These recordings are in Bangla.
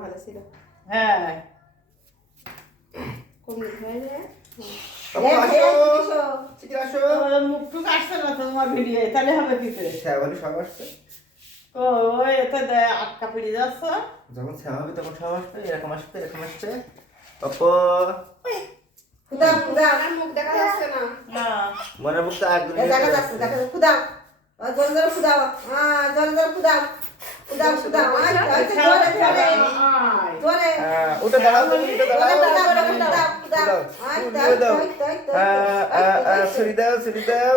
ভালো ছিল। হ্যাঁ কোন দিক হয়ে যায়? মুখটুক আসছে না তো তোমার ভিডিও তাহলে হবে কি করে? শ্যামালি সব আসছে। ওই এতে আটকা পড়ে যাচ্ছ। যখন শ্যামাবি তখন সব আসবে, এরকম আসছে এরকম আসছে। আর মুখ দেখা যাচ্ছে না। না মনের মুখটা আগুন দেখা যাচ্ছে, দেখা যাচ্ছে। খুদাও জোরে জোরে খুদাও, জোরে জোরে খুদাও, খুদাও খুদাও, জোরে জোরে জোরে। ওটা দাঁড়াও, তুমি ওটা দাঁড়াও। ছুরি দাও, ছুরি দাও,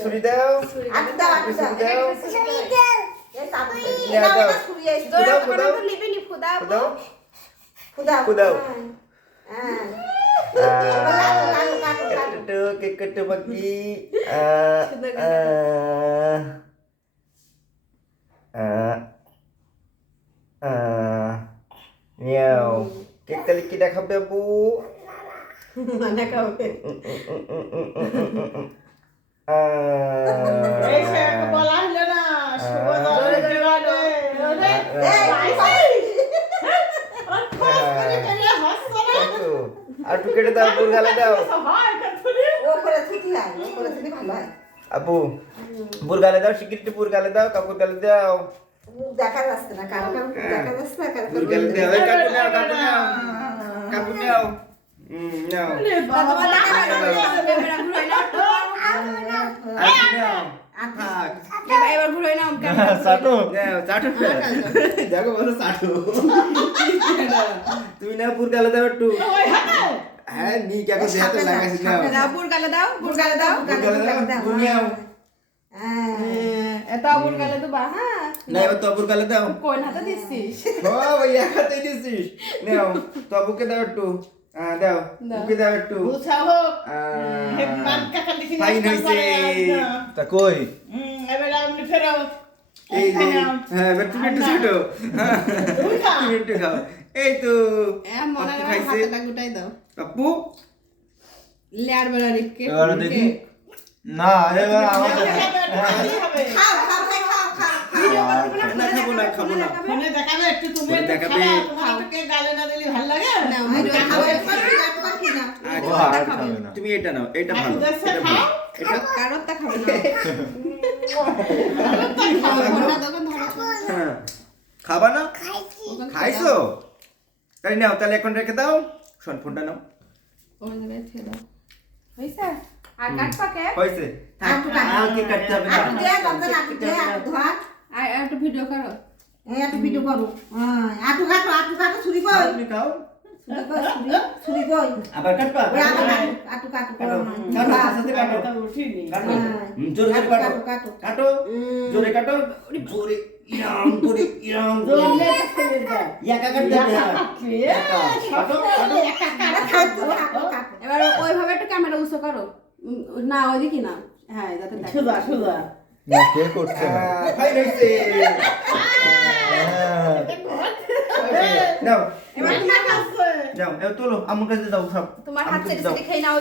ছুরি দাও, আটু দাও, আটু দাও, খুদাও। একটু বাকি। নিয়াও কেক তাহলে কি দেখাবে আপু? মানে কাউকে এই সে বলা হলো না শুভ জোরে জোরে বলো। আর টু কেটে দাও, পুর গালে দাও ওপরে থেকে হয়, ওপরে থেকে ভালো হয়। আপু। পুর গালে দাও, শিগগিরই পুর গালে দাও, কাপড় গালে দাও। মুখ দেখা যাচ্ছে না, কারো কারো মুখ দেখা যাচ্ছে না, কারো পুর কারো গালে দাও, এই কাপড় নাও, কাপড় নাও, কাপড় নাও। নাও। তোমার দেখা ক্যামেরা ঘুরাই নাও তো। আর কি নাও? থাক। এবার ঘুরাই নাও চাটু। নাও, চাটু। দেখো বলো চাটু। তুমি না পুর গালে দাও একটু। হ্যাঁ, নি কেন দেহাতে লাগাইছিস নাও। দাও পুর গালে দাও, পুর গালে দাও, পুর গালে দাও, পুর নিয়াও। এটা পুর গালে তো বা হ্যাঁ না, এবার তবুর গালে দাও। কোন হাতে দিছিস? ও ভাই একাতে দিছিস। নাও, তবুকে দাও একটু। দাও, বুকে দাও একটু। বুঝাও হেডমান কাকা দেখি না ফাইন হইছে। তা কই? এবারে আমি ফেরো এই যে, হ্যাঁ, এবার তুমি একটু ছোটো। তুমি একটু খাও। এই তো। মনে পাপ্পু হয় খাইছে। হাতটা গুটাই দাও। পাপ্পু। লেয়ার বেলা রেখে এবারে দেখি। না এবার আমার হবে খাও খাও খাও খাও ভিডিও করতে না, খাবো না, খাবো না। ফোনে দেখাবে একটু তুমি ফোনে একটু দেখাবে। খাবা, তোমার তো কে গালে না দিলে ভালো লাগে নাও ভিডিও খাও করছি না আচ্ছা, আর খাবে না। তুমি এটা নাও, এটা ভালো। দেখছে এটা খাও। ভালো। এটা কারোরটা খাবে না খাও। ফোনটা দোকান ধরো হ্যাঁ। খাবা না? খাইছো? তাই নাও, তাহলে এখন রেখে দাও। শোন, ফোনটা নাও। ওই রেখে দাও হইছে আর কাট পাকে হয়েছে। থাক, আর কি কাটতে হবে না। আর একটু ভিডিও করো একটু ভিডিও করো আটু কাটো ছুরি কই তুমি খাও। ছুরি কই আবার কাটবা? ওই আটু কাটো কাটো। কাটো, আস্তে কাটো। তো উঠিনি কাটো। জোরে কাটো। কাটো কাটো। জোরে কাটো। জোরে। ইরাম করে, ইরাম করে। দৌড়লে চলে যায় একা কাটতে হবে না। একা। কাটো, কাটো। এবার ওইভাবে একটু ক্যামেরা উঁচু করো না ওইদিকে না হ্যাঁ যাতে দেখা সুদা সুদা না কে করছে না ফাইন হয়েছে। হ্যাঁ। নাও, এবার তোমার হাত যাও, এবার তোলো, আম্মুর কাছে দাও সব। তোমার হাত আম্মুর কাছে ছেড়ে দাও। ছেড়ে খেয়ে নাও